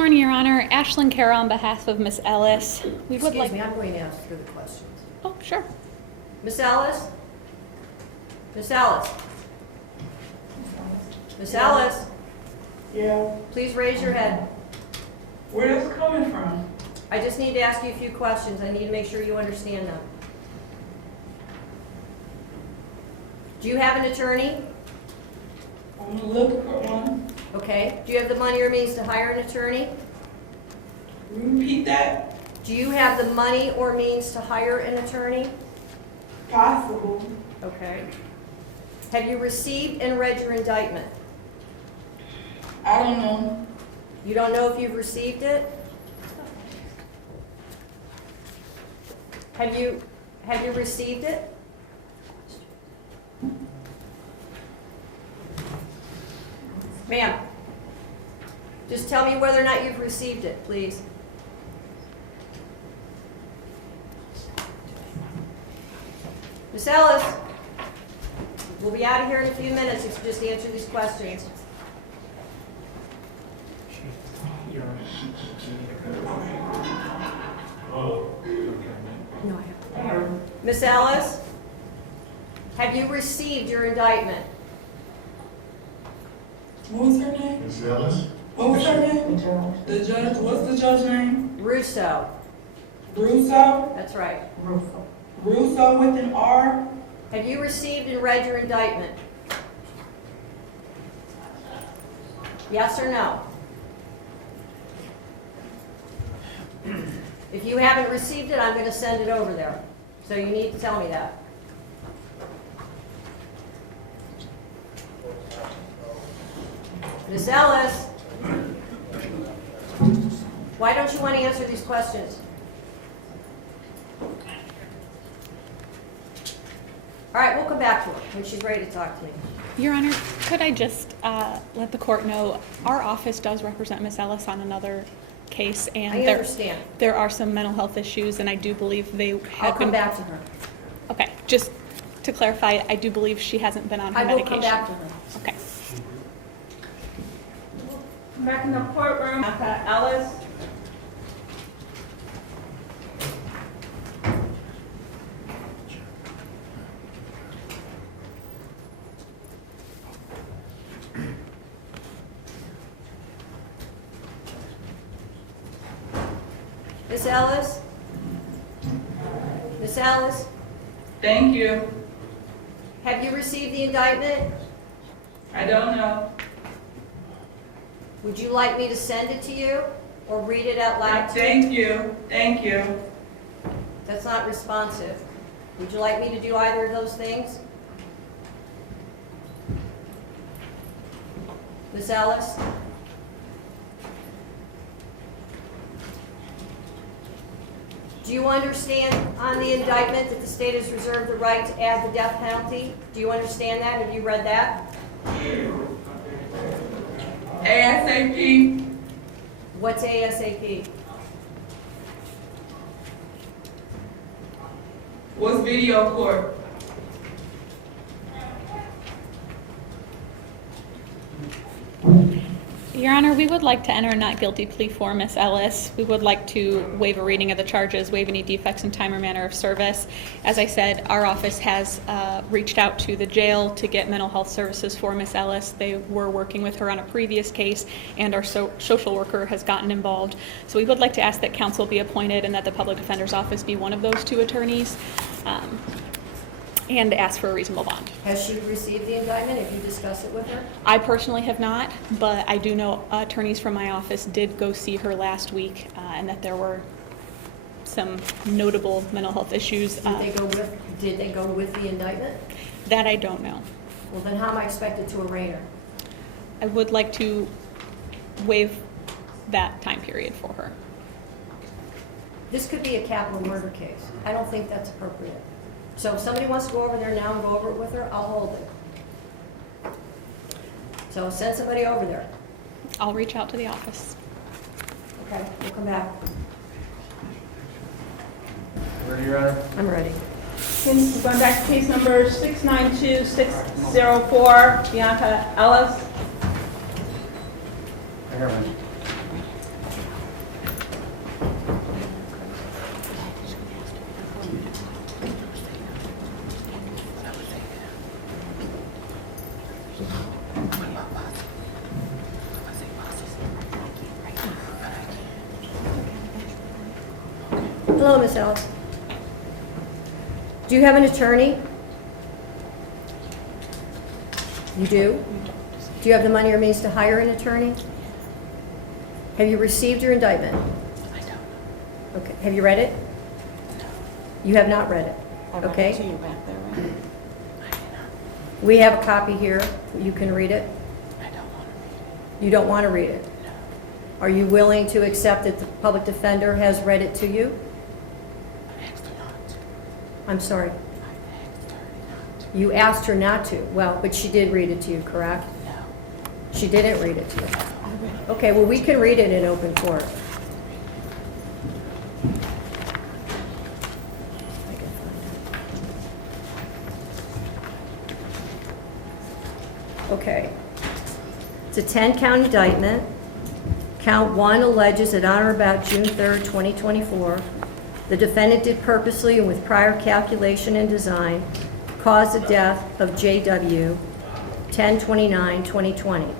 morning, Your Honor. Ashlyn Carroll on behalf of Miss Ellis. We would Excuse like. me, I'm going to ask her the questions. Oh, sure. Miss Ellis? Miss Ellis? Miss Ellis? Yeah, Please raise your head. where is it coming from? I just need to ask you a few questions. I need to make sure you understand them. Do you have an attorney? I'm looking for one. Okay. Do you have the money or means to hire an attorney? Repeat that? Do you have the money or means to hire an attorney? Possible. Okay. Have you received and read your indictment? I don't know. You don't know if you've received it? Have you received it? Ma'am, just tell me whether or not you've received it, please. Miss Ellis, we'll be out of here in a few minutes if you just answer these questions. No, I haven't. Miss Ellis, have you received your indictment? What was her name? Ms. Ellis? What was her name? The judge, what's the judge's name? Russo, Russo? that's right. Russo with an R? Have you received and read your indictment? Yes or no? If you haven't received it, I'm going to send it over there. So you need to tell me that. Miss Ellis, why don't you want to answer these questions? All right, we'll come back to her when she's ready to talk to me. Your Honor, could I just let the court know our office does represent Miss Ellis on another case, and I understand. there are some mental health issues, and I do believe they I'll have come been. back to her. Okay, just to clarify, I do believe she hasn't been on her I will medication. come back to her. Okay. Back in the courtroom. Ellis? Miss Ellis? Miss Ellis, Thank you. have you received the indictment? I don't know. Would you like me to send it to you or read it out loud to you? Thank you. Thank you. That's not responsive. Would you like me to do either of those things? Miss Ellis? Do you understand on the indictment that the state has reserved the right to add the death penalty? Do you understand that? Have you read that? ASAP. What's ASAP? What's video court? Your Honor, we would like to enter a not guilty plea for Miss Ellis. We would like to waive a reading of the charges, waive any defects in time or manner of service. As I said, our office has reached out to the jail to get mental health services for Miss Ellis. They were working with her on a previous case, and our social worker has gotten involved. So we would like to ask that counsel be appointed and that the public defender's office be one of those two attorneys, and ask for a reasonable bond. Has she received the indictment? Have you discussed it with her? I personally have not, but I do know attorneys from my office did go see her last week, and that there were some notable mental health issues. Did they go with the indictment? That I don't know. Well, then how am I expected to arraign her? I would like to waive that time period for her. This could be a capital murder case. I don't think that's appropriate. So if somebody wants to go over there now and go over it with her, I'll hold it. So send somebody over there. I'll reach out to the office. Okay, we'll come back. Ready, Your Honor? I'm ready. We're going back to case number 692604, Bionca Ellis. I hear me. Hello, Miss Ellis. Do you have an attorney? You do? Do you have the money or means to hire an attorney? Have you received your indictment? I don't. Okay. Have you read it? No. You have not read it? I read Okay. it to you back there, right? I did We have a copy here. You can read it. not. I don't want to read You don't want to read it. it. No. Are you willing to accept that the public defender has read it to you? I asked her not to. I'm sorry. I asked her not to. You asked her not to. Well, but she did read it to you, correct? No. She didn't read it to you. I read it. Okay, well, we can read it in open court. Okay. It's a 10-count indictment. Count 1 alleges that on or about June 3rd, 2024, the defendant did purposely and with prior calculation and design cause the death of J.W. 10/29/2020.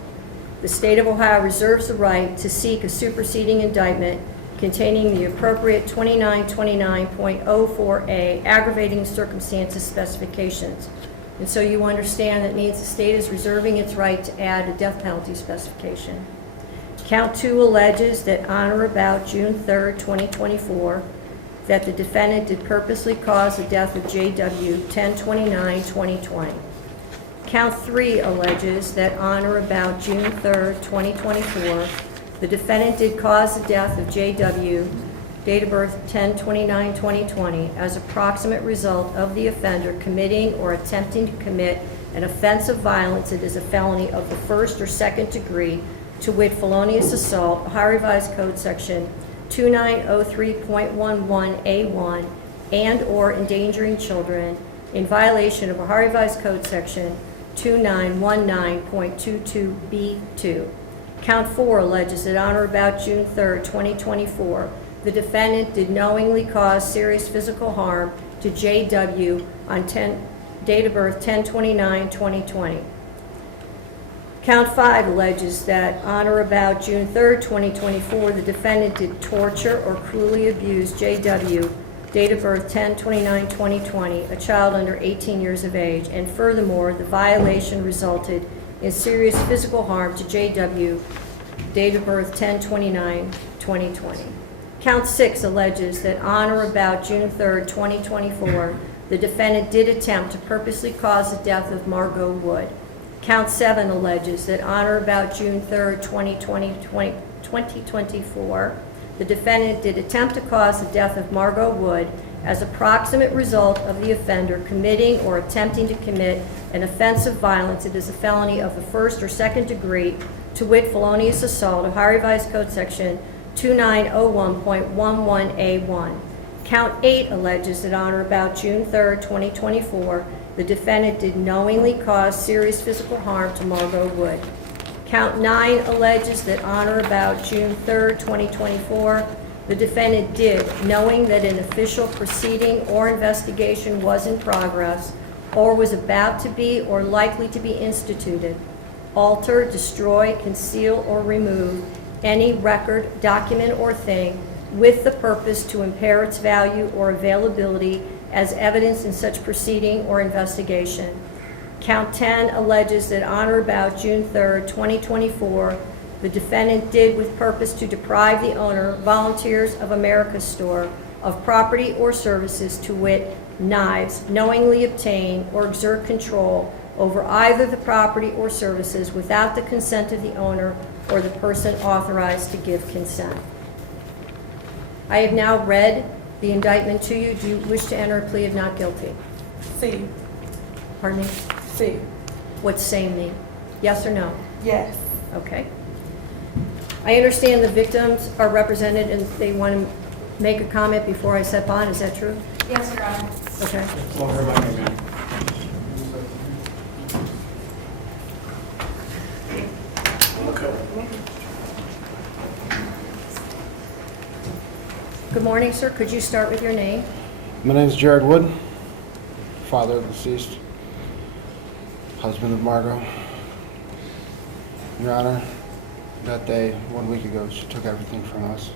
The state of Ohio reserves the right to seek a superseding indictment containing the appropriate 2929.04A aggravating circumstances specifications. And so you understand that means the state is reserving its right to add a death penalty specification. Count 2 alleges that on or about June 3rd, 2024, that the defendant did purposely cause the death of J.W. 10/29/2020. Count 3 alleges that on or about June 3rd, 2024, the defendant did cause the death of J.W., date of birth 10/29/2020, as a proximate result of the offender committing or attempting to commit an offense of violence that is a felony of the first or second degree, to wit, felonious assault, Ohio Revised Code Section 2903.11A1, and/or endangering children in violation of Ohio Revised Code Section 2919.22B2. Count 4 alleges that on or about June 3rd, 2024, the defendant did knowingly cause serious physical harm to J.W. on date of birth 10/29/2020. Count 5 alleges that on or about June 3rd, 2024, the defendant did torture or cruelly abuse J.W., date of birth 10/29/2020, a child under 18 years of age, and furthermore, the violation resulted in serious physical harm to J.W., date of birth 10/29/2020. Count 6 alleges that on or about June 3rd, 2024, the defendant did attempt to purposely cause the death of Margot Wood. Count 7 alleges that on or about June 3rd, 2024, the defendant did attempt to cause the death of Margot Wood as a proximate result of the offender committing or attempting to commit an offense of violence that is a felony of the first or second degree, to wit, felonious assault, Ohio Revised Code Section 2901.11A1. Count 8 alleges that on or about June 3rd, 2024, the defendant did knowingly cause serious physical harm to Margot Wood. Count 9 alleges that on or about June 3rd, 2024, the defendant did, knowing that an official proceeding or investigation was in progress or was about to be or likely to be instituted, alter, destroy, conceal, or remove any record, document, or thing with the purpose to impair its value or availability as evidence in such proceeding or investigation. Count 10 alleges that on or about June 3rd, 2024, the defendant did with purpose to deprive the owner, Volunteers of America store, of property or services, to wit, knives, knowingly obtain or exert control over either the property or services without the consent of the owner or the person authorized to give consent. I have now read the indictment to you. Do you wish to enter a plea of not guilty? C. Pardon me? C. What's same mean? Yes or no? Yes. Okay. I understand the victims are represented and they want to make a comment before I set bond. Is that true? Yes, Your Honor. Okay. Well, everybody again. Good morning, sir. Could you start with your name? My name is Jared Wood, father of the deceased, husband of Margot. Your Honor, that day, 1 week ago, she took everything from us.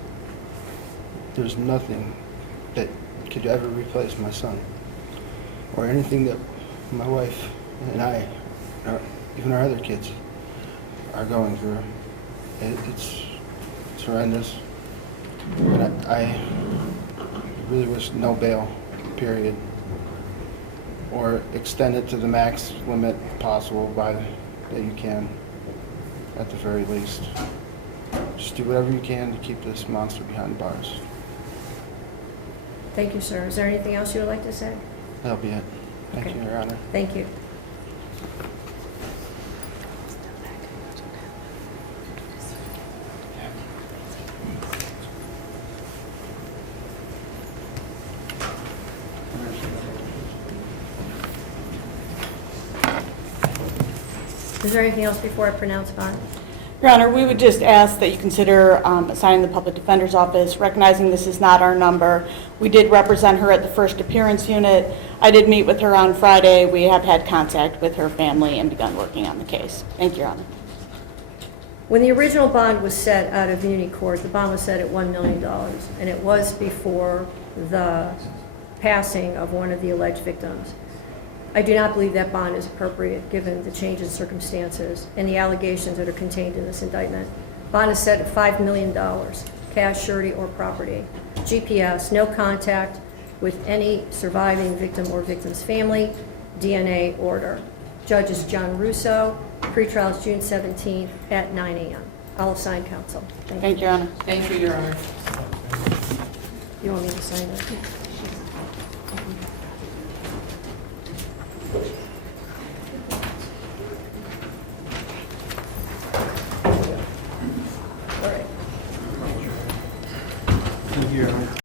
There's nothing that could ever replace my son, or anything that my wife and I, or even our other kids, are going through. It's horrendous. And I really wish no bail, period, or extend it to the max limit possible that you can, at the very least. Just do whatever you can to keep this monster behind bars. Thank you, sir. Is there anything else you would like to say? That'll be it. Thank Okay. you, Your Honor. Thank you. Is there anything else before I pronounce bond? Your Honor, we would just ask that you consider assigning the Public Defender's Office, recognizing this is not our number. We did represent her at the first appearance unit. I did meet with her on Friday. We have had contact with her family and begun working on the case. Thank you, Your Honor. When the original bond was set out of Muni Court, the bond was set at $1 million, and it was before the passing of one of the alleged victims. I do not believe that bond is appropriate, given the change in circumstances and the allegations that are contained in this indictment. Bond is set at $5 million, cash, surety, or property. GPS, no contact with any surviving victim or victim's family, DNA order. Judge is John Russo. Pretrial is June 17th at 9 a.m. I'll assign counsel. Thank you. Thank you, Your Honor. Thank you, Your Honor. You want me to sign it?